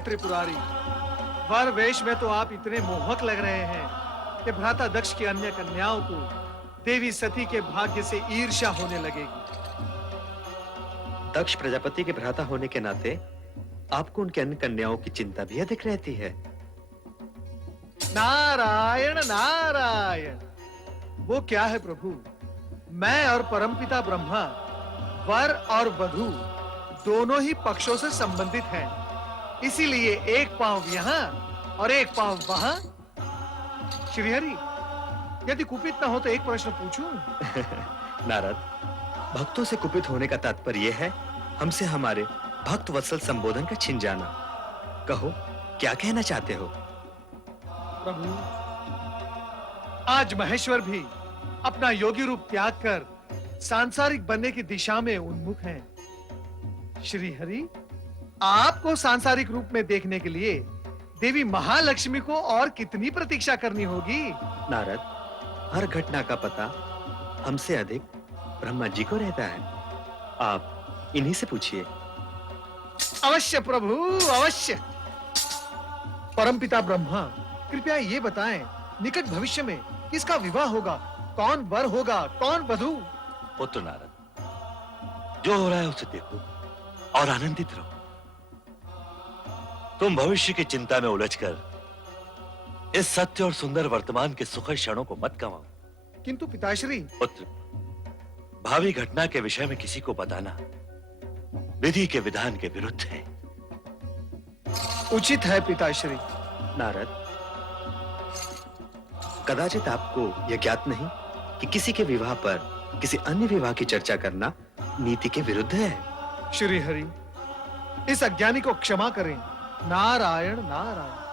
त्रिपुरारी, वर वेश में तो आप इतने मोहक लग रहे हैं कि भ्राता दक्ष की अन्य कन्याओं को देवी सती के भाग्य से ईर्ष्या होने लगेगी। दक्ष प्रजापति के भ्राता होने के नाते आपको उनके अन्य कन्याओं की चिंता भी अधिक रहती है। नारायण नारायण, वो क्या है प्रभु, मैं और परमपिता ब्रह्मा वर और वधू दोनों ही पक्षों से संबंधित हैं, इसीलिए एक पांव यहाँ और एक पांव वहां। श्रीहरि, यदि कुपित न हो तो एक प्रश्न पूछूं? नारद, भक्तों से कुपित होने का तात्पर्य यह है हमसे हमारे भक्त वत्सल संबोधन का छिन जाना। कहो, क्या कहना चाहते हो? प्रभु, आज महेश्वर भी अपना योगी रूप त्याग कर सांसारिक बनने की दिशा में उन्मुख हैं। श्री हरि, आपको सांसारिक रूप में देखने के लिए देवी महालक्ष्मी को और कितनी प्रतीक्षा करनी होगी? नारद, हर घटना का पता हमसे अधिक ब्रह्मा जी को रहता है। आप इन्हीं से पूछिए। अवश्य प्रभु, अवश्य। परमपिता ब्रह्मा, कृपया ये बताएं, निकट भविष्य में किसका विवाह होगा? कौन वर होगा, कौन वधू? पुत्र नारद, जो हो रहा है उसे देखो और आनंदित रहो। तुम भविष्य की चिंता में उलझकर इस सत्य और सुंदर वर्तमान के सुखद क्षणों को मत गंवाओ। किंतु पिताश्री। पुत्र, भावी घटना के विषय में किसी को बताना विधि के विधान के विरुद्ध है। उचित है पिताश्री। नारद, कदाचित आपको यह ज्ञात नहीं कि किसी के विवाह पर किसी अन्य विवाह की चर्चा करना नीति के विरुद्ध है। श्री हरि, इस अज्ञानी को क्षमा करें। नारायण नारायण।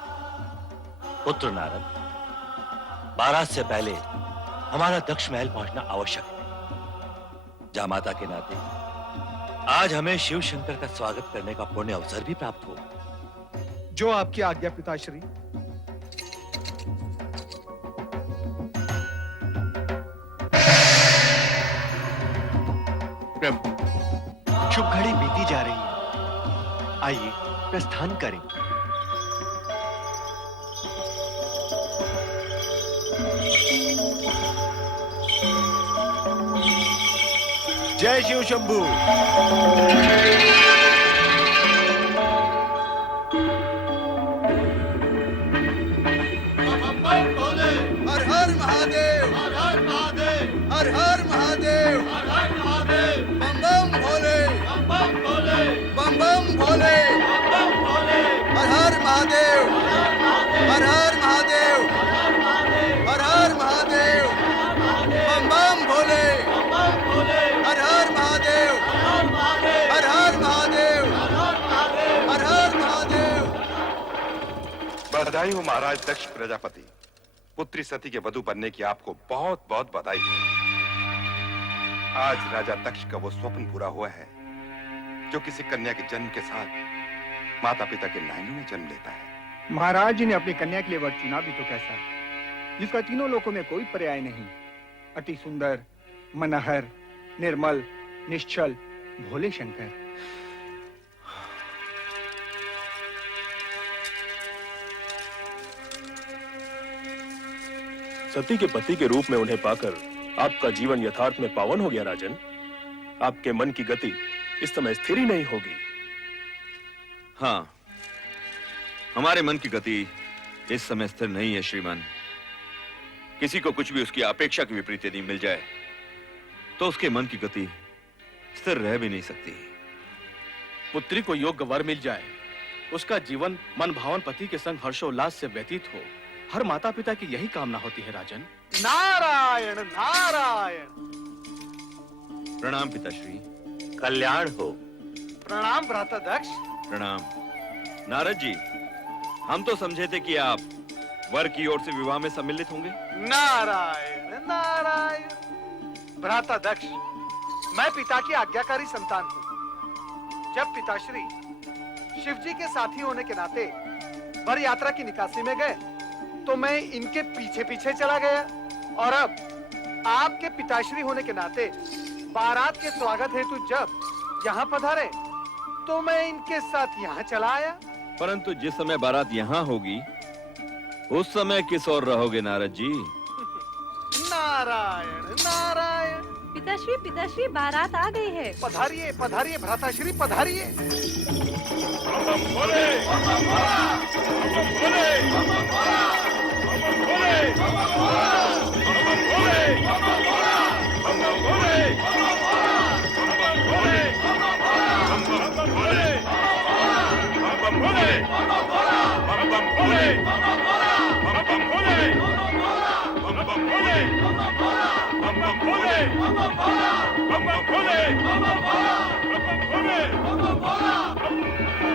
पुत्र नारद, बारात से पहले हमारा दक्ष महल पहुंचना आवश्यक है। जामाता के नाते आज हमें शिव शंकर का स्वागत करने का पुण्य अवसर भी प्राप्त हो। जो आपकी आज्ञा पिताश्री। प्रभु, शुभ घड़ी बीती जा रही है, आइए प्रस्थान करें। जय शिव शंभू। हर हर महादेव, हर हर महादेव, हर हर महादेव, हर हर महादेव, बम बम भोले, बम बम भोले, बम बम भोले, बम बम भोले, हर हर महादेव, हर हर महादेव, हर हर महादेव, बम बम भोले, बम बम भोले, हर हर महादेव, हर हर महादेव, हर हर महादेव। बधाई हो महाराज दक्ष प्रजापति, पुत्री सती के वधू बनने की आपको बहुत बहुत बधाई हो। आज राजा दक्ष का वो स्वप्न पूरा हुआ है जो किसी कन्या के जन्म के साथ माता पिता के नयनों में जन्म लेता है। महाराज जी ने अपनी कन्या के लिए वर चुना भी तो कैसा, जिसका तीनों लोकों में कोई पर्याय नहीं। अति सुंदर, मनहर, निर्मल, निश्चल, भोले शंकर। सती के पति के रूप में उन्हें पाकर आपका जीवन यथार्थ में पावन हो गया राजन। आपके मन की गति इस समय स्थिर ही नहीं होगी। हाँ, हमारे मन की गति इस समय स्थिर नहीं है श्रीमान। किसी को कुछ भी उसकी अपेक्षा की विपरीत यदि मिल जाए तो उसके मन की गति स्थिर रह भी नहीं सकती। पुत्री को योग्य वर मिल जाए, उसका जीवन मन भावन पति के संग हर्षोल्लास से व्यतीत हो, हर माता पिता की यही कामना होती है राजन। नारायण नारायण। प्रणाम पिताश्री। कल्याण हो। प्रणाम भ्राता दक्ष। प्रणाम। नारद जी, हम तो समझे थे कि आप वर की ओर से विवाह में सम्मिलित होंगे। नारायण नारायण। भ्राता दक्ष, मैं पिता की आज्ञाकारी संतान हूँ। जब पिताश्री शिव जी के साथी होने के नाते वर यात्रा की निकासी में गए तो मैं इनके पीछे पीछे चला गया, और अब आपके पिताश्री होने के नाते बारात के स्वागत हेतु जब यहाँ पधारे तो मैं इनके साथ यहाँ चला आया। परंतु जिस समय बारात यहाँ होगी उस समय किस और रहोगे नारद जी? नारायण नारायण। पिताश्री बारात आ गई है। पधारिए पधारिए भ्राताश्री पधारिए।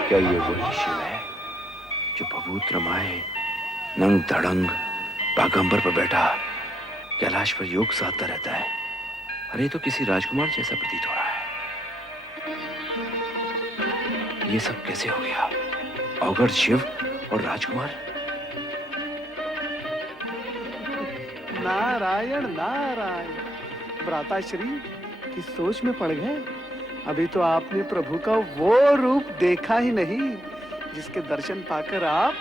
क्या ये वही शिव है जो भभूत रमाए नंग धड़ंग बागंबर पर बैठा कैलाश पर योग साधता रहता है? अरे तो किसी राजकुमार जैसा प्रतीत हो रहा है। ये सब कैसे हो गया? अवगढ़ शिव और राजकुमार। नारायण नारायण। भ्राताश्री किस सोच में पड़ गए? अभी तो आपने प्रभु का वो रूप देखा ही नहीं जिसके दर्शन पाकर आप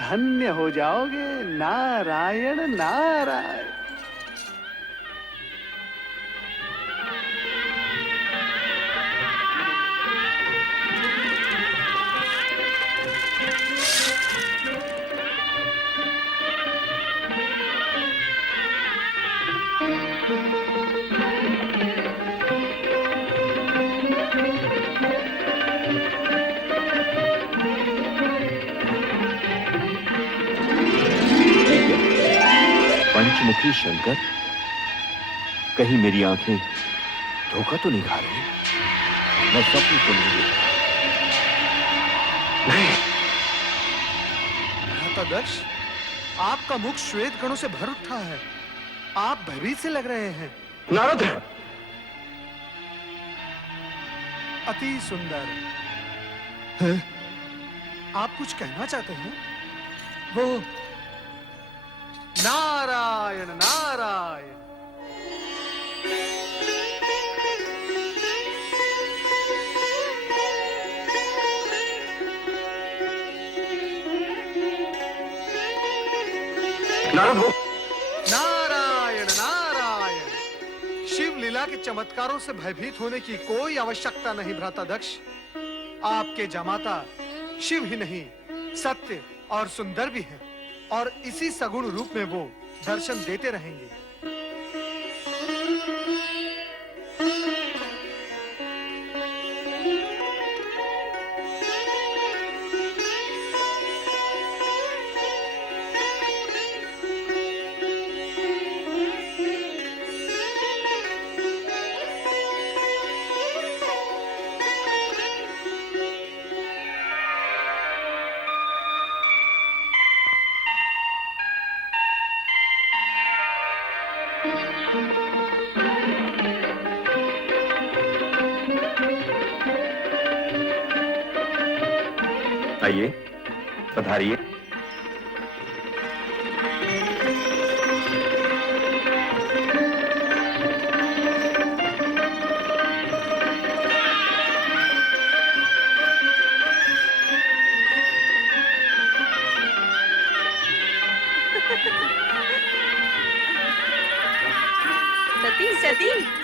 धन्य हो जाओगे। नारायण नारायण। पंचमुखी शंकर, कहीं मेरी आंखें धोखा तो नहीं खा रही? मैं स्वप्न तो नहीं देख रहा? नहीं। भ्राता दक्ष, आपका मुख श्वेत कणों से भर उठा है। आप भयभीत से लग रहे हैं। नारद, अति सुंदर। आप कुछ कहना चाहते हैं? वो नारायण नारायण। नारायण नारायण। शिव लीला के चमत्कारों से भयभीत होने की कोई आवश्यकता नहीं भ्राता दक्ष। आपके जमाता शिव ही नहीं सत्य और सुंदर भी हैं और इसी सगुण रूप में वो दर्शन देते रहेंगे। आइए, पधारिए।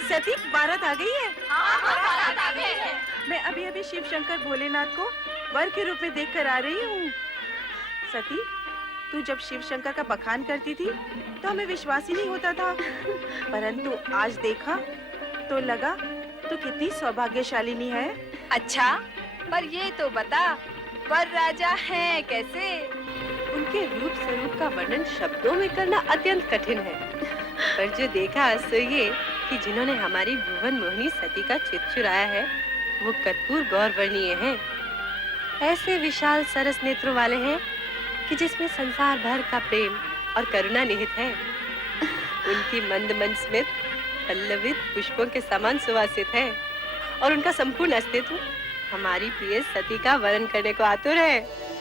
सती बारात आ गई है। हाँ, बारात आ गई है। मैं अभी अभी शिव शंकर भोलेनाथ को वर के रूप में देखकर आ रही हूँ। सती, तू जब शिव शंकर का बखान करती थी तो हमें विश्वास ही नहीं होता था, परंतु आज देखा तो लगा तो कितनी सौभाग्यशालिनी है। अच्छा, पर ये तो बता वर राजा हैं कैसे? उनके रूप स्वरूप का वर्णन शब्दों में करना अत्यंत कठिन है, पर जो देखा सो ये कि जिन्होंने हमारी भुवन मोहिनी सती का चित्त चुराया है वो कर्पूर गौरवर्णीय हैं। ऐसे विशाल सरस नेत्रों वाले हैं कि जिसमें संसार भर का प्रेम और करुणा निहित है। उनकी मंद मंद स्मित पल्लवित पुष्पों के समान सुवासित है और उनका संपूर्ण अस्तित्व हमारी प्रिय सती का वर्णन करने को आतुर है।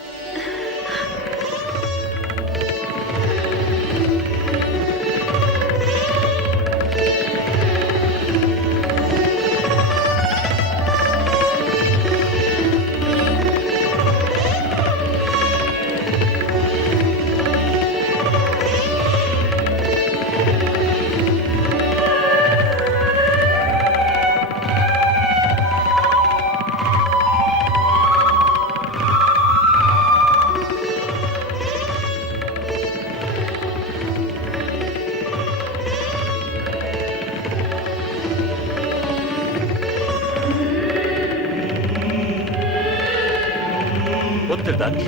पुत्र दक्ष,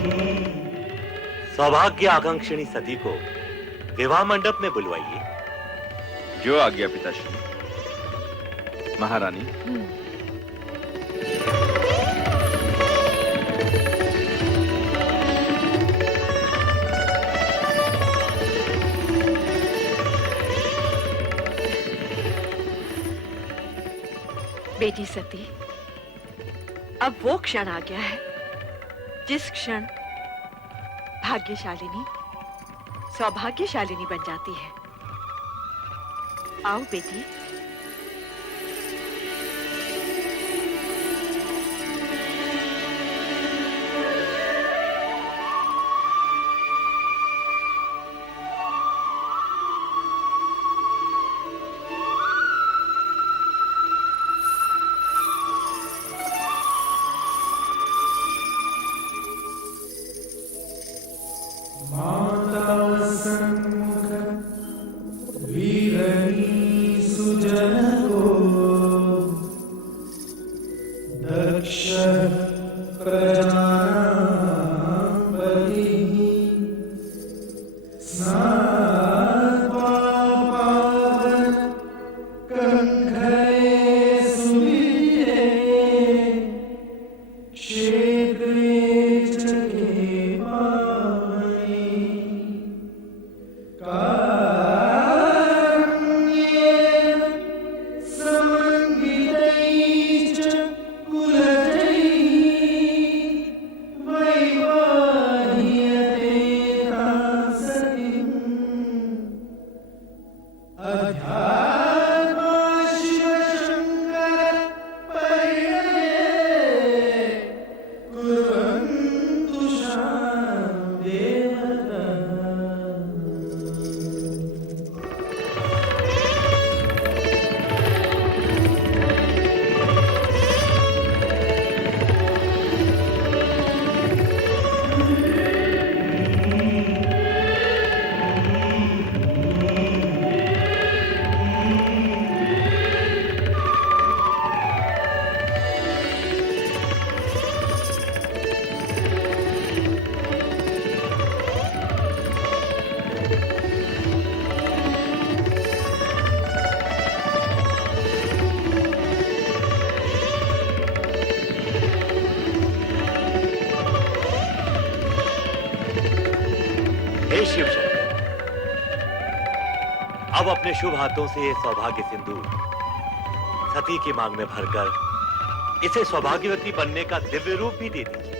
सौभाग्य आकांक्षिणी सती को विवाह मंडप में बुलवाइए। जो आज्ञा पिताश्री। महारानी, बेटी सती, अब वो क्षण आ गया है जिस क्षण भाग्यशालिनी सौभाग्यशालिनी बन जाती है। आओ बेटी। शिव शंकर, अब अपने शुभ हाथों से ये सौभाग्य सिंदूर सती की मांग में भरकर इसे सौभाग्यवती बनने का दिव्य रूप भी दे दीजिए।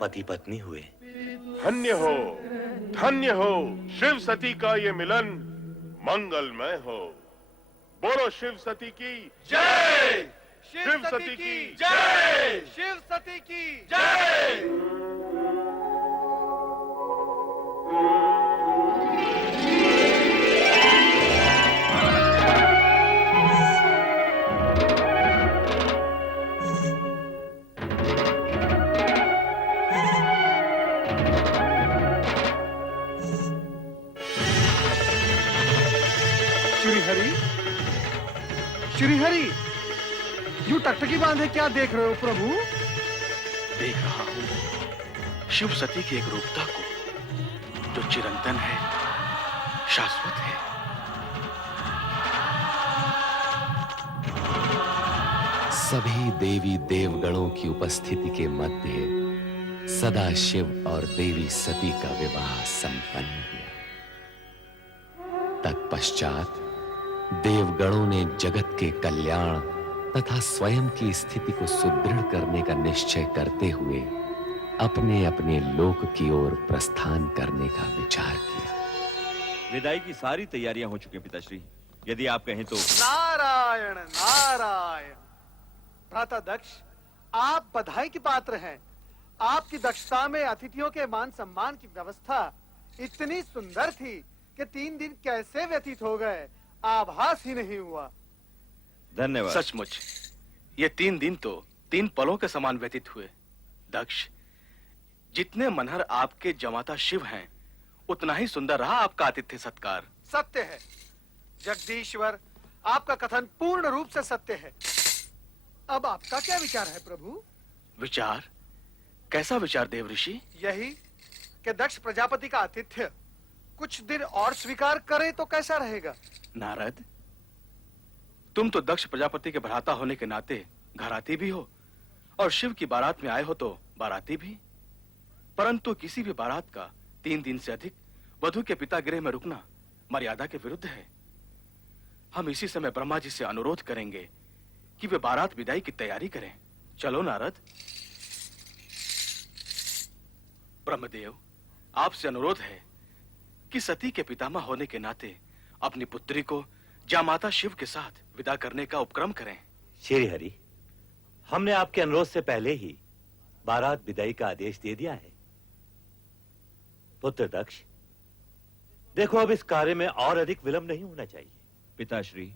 पति पत्नी हुए। धन्य हो शिव सती का ये मिलन मंगलमय हो। बोलो शिव सती की जय। शिव सती की जय। शिव सती की जय। श्रीहरि, यूं टकटकी बांधे क्या देख रहे हो प्रभु? देख रहा हूं शिव सती की एक रूपता को जो चिरंतन है, शाश्वत है। सभी देवी देवगणों की उपस्थिति के मध्य सदा शिव और देवी सती का विवाह संपन्न हुआ। तत्पश्चात देवगणों ने जगत के कल्याण तथा स्वयं की स्थिति को सुदृढ़ करने का निश्चय करते हुए अपने अपने लोक की ओर प्रस्थान करने का विचार किया। विदाई की सारी तैयारियां हो चुकी हैं पिताश्री। यदि आप कहें तो। नारायण नारायण। भ्राता दक्ष, आप बधाई के पात्र हैं। आपकी दक्षता में अतिथियों के मान सम्मान की व्यवस्था इतनी सुंदर थी कि 3 दिन कैसे व्यतीत हो गए आभास ही नहीं हुआ। धन्यवाद। सचमुच ये 3 दिन तो 3 पलों के समान व्यतीत हुए। दक्ष, जितने मनहर आपके जमाता शिव हैं, उतना ही सुंदर रहा आपका आतिथ्य सत्कार। सत्य है जगदीश्वर, आपका कथन पूर्ण रूप से सत्य है। अब आपका क्या विचार है प्रभु? विचार? कैसा विचार देव ऋषि? यही कि दक्ष प्रजापति का आतिथ्य कुछ दिन और स्वीकार करें तो कैसा रहेगा? नारद, तुम तो दक्ष प्रजापति के भ्राता होने के नाते घराती भी हो और शिव की बारात में आए हो तो बाराती भी। परंतु किसी भी बारात का 3 दिन से अधिक वधु के पिता गृह में रुकना मर्यादा के विरुद्ध है। हम इसी समय ब्रह्मा जी से अनुरोध करेंगे कि वे बारात विदाई की तैयारी करें। चलो नारद। ब्रह्मदेव, आपसे अनुरोध है कि सती के पितामह होने के नाते अपनी पुत्री को जामाता शिव के साथ विदा करने का उपक्रम करें। श्री हरि, हमने आपके अनुरोध से पहले ही बारात विदाई का आदेश दे दिया है। पुत्र दक्ष, देखो अब इस कार्य में और अधिक विलंब नहीं होना चाहिए। पिताश्री,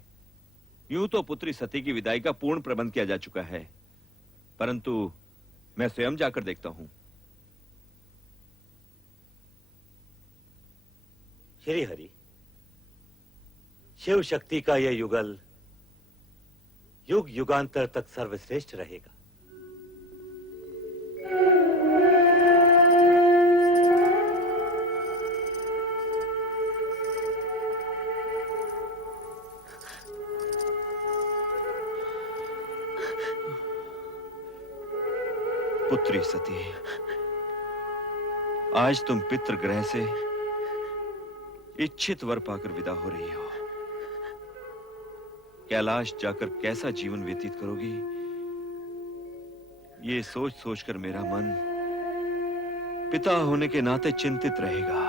यूं तो पुत्री सती की विदाई का पूर्ण प्रबंध किया जा चुका है, परंतु मैं स्वयं जाकर देखता हूं। श्री हरि, शिव शक्ति का यह युगल युग युगांतर तक सर्वश्रेष्ठ रहेगा। पुत्री सती, आज तुम पितृगृह से इच्छित वर पाकर विदा हो रही हो। कैलाश जाकर कैसा जीवन व्यतीत करोगी, ये सोच सोचकर मेरा मन पिता होने के नाते चिंतित रहेगा।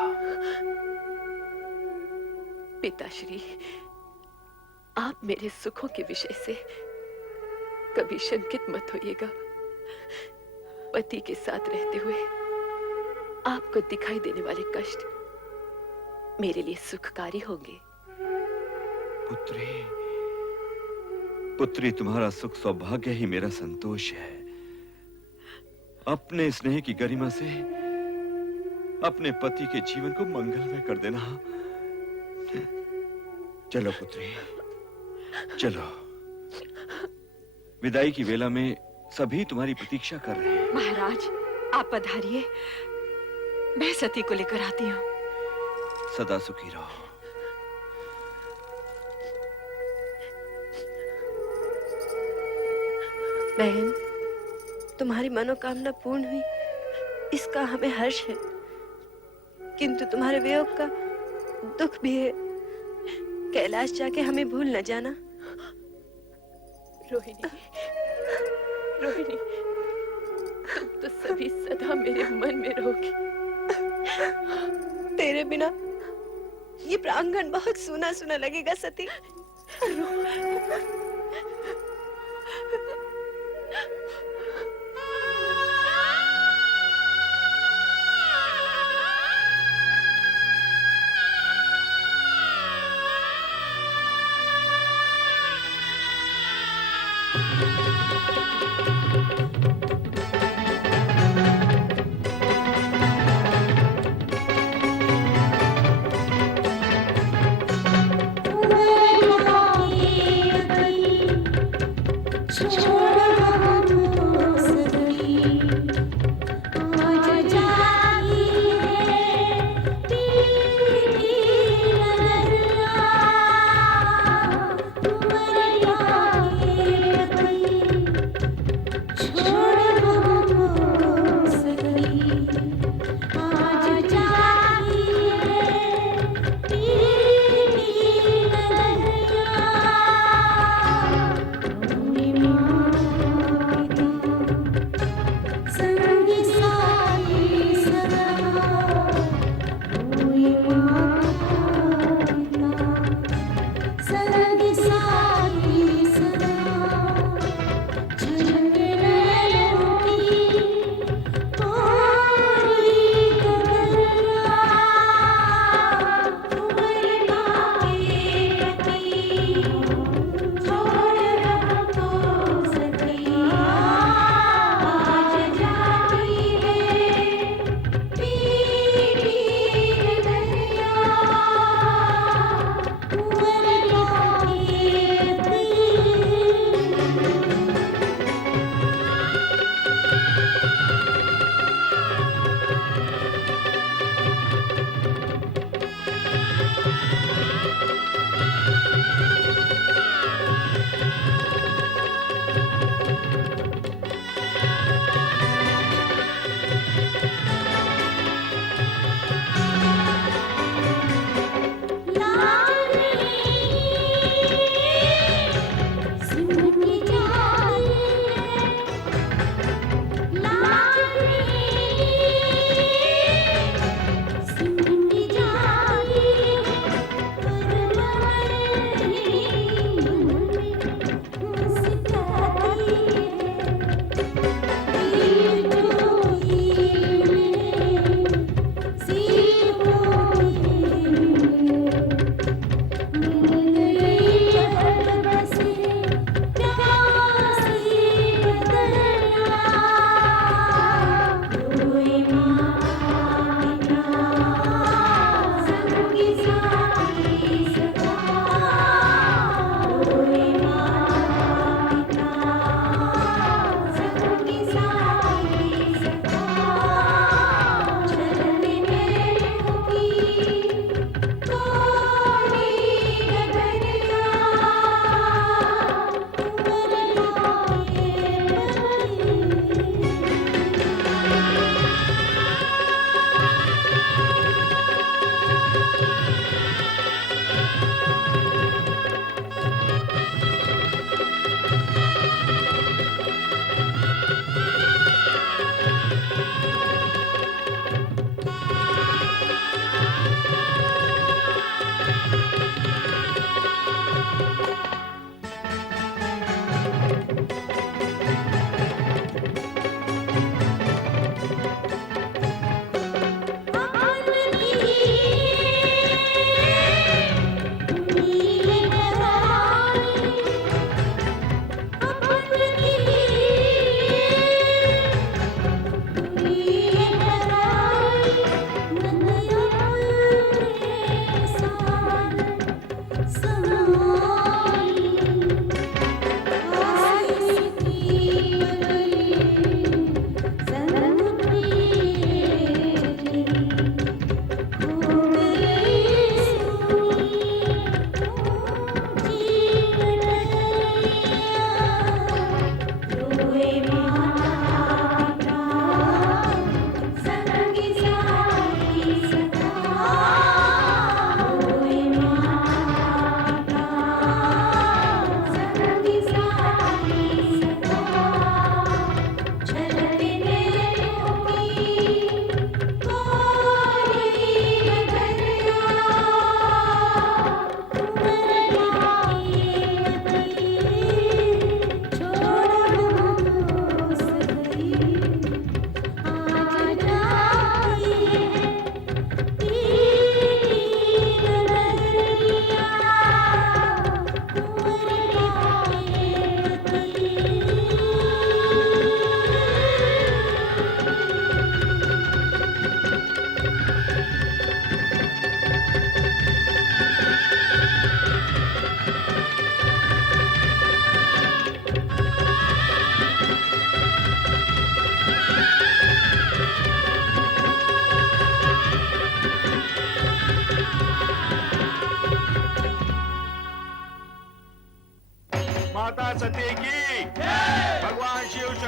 पिताश्री, आप मेरे सुखों के विषय से कभी शंकित मत होइएगा। पति के साथ रहते हुए आपको दिखाई देने वाले कष्ट मेरे लिए सुखकारी होंगे। पुत्री, पुत्री, तुम्हारा सुख सौभाग्य ही मेरा संतोष है। अपने स्नेह की गरिमा से अपने पति के जीवन को मंगलमय कर देना। चलो पुत्री, चलो। विदाई की वेला में सभी तुम्हारी प्रतीक्षा कर रहे हैं। महाराज, आप पधारिए, मैं सती को लेकर आती हूँ। सदा सुखी रहो। बहन, तुम्हारी मनोकामना पूर्ण हुई, इसका हमें हर्ष है, किंतु तुम्हारे वियोग का दुख भी है। कैलाश जाके हमें भूल न जाना। रोहिणी, रोहिणी, तुम तो सभी सदा मेरे मन में रहोगी। तेरे बिना ये प्रांगण बहुत सूना सूना लगेगा सती।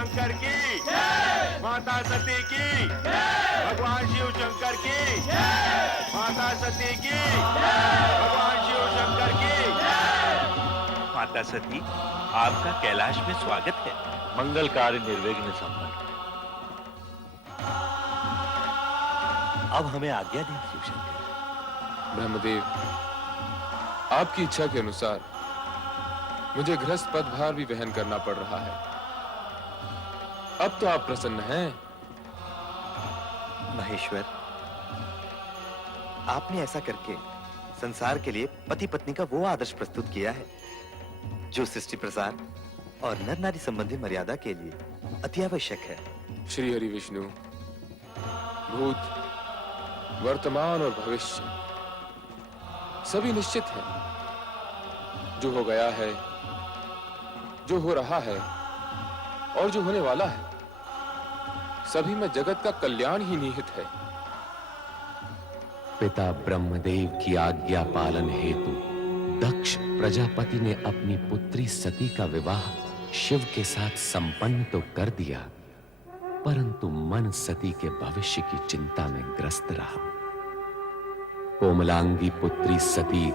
शंकर की माता सती की भगवान शिव शंकर की माता सती की भगवान शिव शंकर की। माता सती, आपका कैलाश में स्वागत है। मंगल कार्य निर्विघ्न संपन्न। अब हमें आज्ञा दें शिवशंकर। ब्रह्मदेव, आपकी इच्छा के अनुसार मुझे गृहस्थ पदभार भी वहन करना पड़ रहा है। अब तो आप प्रसन्न हैं। महेश्वर, आपने ऐसा करके संसार के लिए पति पत्नी का वो आदर्श प्रस्तुत किया है जो सृष्टि प्रसार और नर नारी संबंधी मर्यादा के लिए अति आवश्यक है। श्री हरि विष्णु, भूत, वर्तमान और भविष्य सभी निश्चित है। जो हो गया है, जो हो रहा है और जो होने वाला है, सभी में जगत का कल्याण ही निहित है। पिता ब्रह्मदेव की आज्ञा पालन हेतु दक्ष प्रजापति ने अपनी पुत्री सती का विवाह शिव के साथ संपन्न तो कर दिया, परंतु मन सती के भविष्य की चिंता में ग्रस्त रहा। कोमलांगी पुत्री सती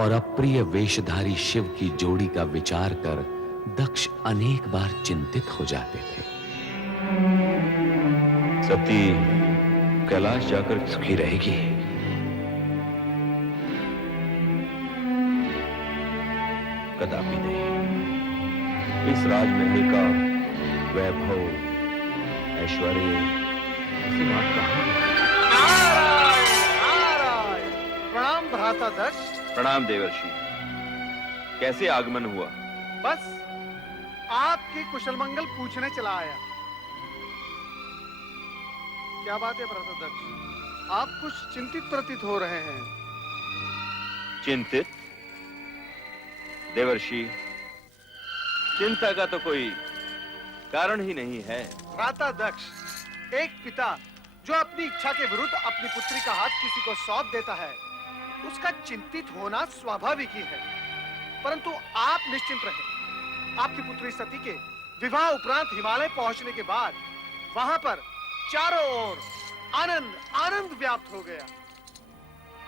और अप्रिय वेशधारी शिव की जोड़ी का विचार कर दक्ष अनेक बार चिंतित हो जाते थे। सती कैलाश जाकर सुखी रहेगी। कदापि नहीं। इस राजमहल का वैभव, ऐश्वर्य सीमा कहां? प्रणाम भ्राता दक्ष। प्रणाम देवर्षि। कैसे आगमन हुआ? बस आपकी कुशल मंगल पूछने चला आया। क्या बात है भ्राता दक्ष, आप कुछ चिंतित प्रतीत हो रहे हैं। चिंतित? देवर्षि, चिंता का तो कोई कारण ही नहीं है। भ्राता दक्ष, एक पिता जो अपनी इच्छा के विरुद्ध अपनी पुत्री का हाथ किसी को सौंप देता है, उसका चिंतित होना स्वाभाविक ही है। परंतु आप निश्चिंत रहे। आपकी पुत्री सती के विवाह उपरांत हिमालय पहुंचने के बाद वहां पर चारों ओर आनंद आनंद व्याप्त हो गया।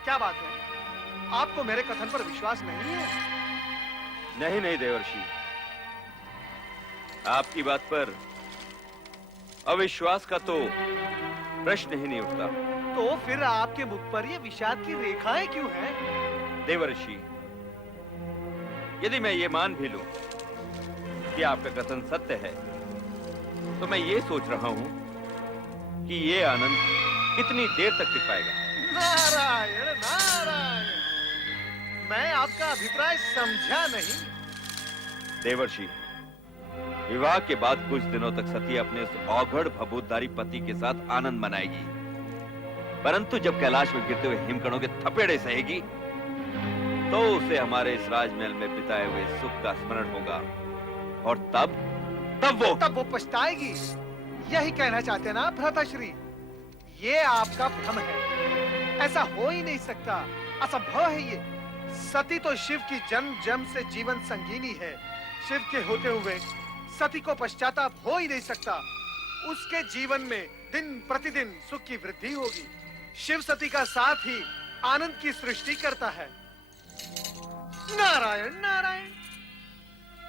क्या बात है, आपको मेरे कथन पर विश्वास नहीं है? नहीं नहीं देवर्षि, आपकी बात पर अविश्वास का तो प्रश्न ही नहीं उठता। तो फिर आपके मुख पर ये विषाद की रेखाएं क्यों हैं? देवर्षि, यदि मैं ये मान भी लूं कि आपका कथन सत्य है, तो मैं ये सोच रहा हूं कि ये आनंद कितनी देर तक टिक पाएगा। नारायण नारायण, मैं आपका अभिप्राय समझा नहीं। देवर्षि, विवाह के बाद कुछ दिनों तक सती अपने उस औघड़ भभूतधारी पति के साथ आनंद मनाएगी, परंतु जब कैलाश में गिरते हुए हिमकणों के थपेड़े सहेगी, तो उसे हमारे इस राजमहल में बिताए हुए सुख का स्मरण होगा, और तब वो पछताएगी। यही कहना चाहते ना भ्राताश्री? ये आपका भ्रम है। ऐसा हो ही नहीं सकता, असंभव है ये। सती तो शिव की जन्म जन्म से जीवन संगीनी है। शिव के होते हुए सती को पश्चाताप हो ही नहीं सकता। उसके जीवन में दिन प्रतिदिन सुख की वृद्धि होगी। शिव सती का साथ ही आनंद की सृष्टि करता है। नारायण नारायण,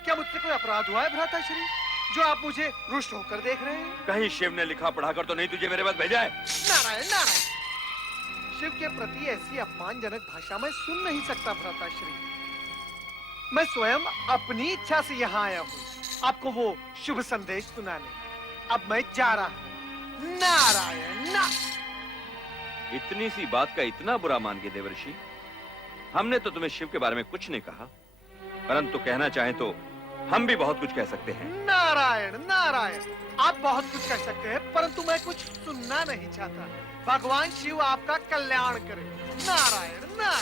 क्या मुझसे कोई अपराध हुआ है भ्राताश्री, जो आप मुझे रुष्ट होकर देख रहे हैं? कहीं शिव ने लिखा पढ़ाकर तो नहीं तुझे मेरे पास भेजा है? नारायण नारायण, शिव के प्रति ऐसी अपमानजनक भाषा मैं सुन नहीं सकता भ्राताश्री। मैं स्वयं अपनी इच्छा से यहाँ आया हूँ आपको वो शुभ संदेश सुनाने। अब मैं जा रहा हूँ। नारायण ना। इतनी सी बात का इतना बुरा मान गए देवर्षि? हमने तो तुम्हें शिव के बारे में कुछ नहीं कहा, परंतु कहना चाहें तो हम भी बहुत कुछ कह सकते हैं। नारायण नारायण, आप बहुत कुछ कह सकते हैं, परंतु मैं कुछ सुनना नहीं चाहता। भगवान शिव आपका कल्याण करे। नारायण नारायण।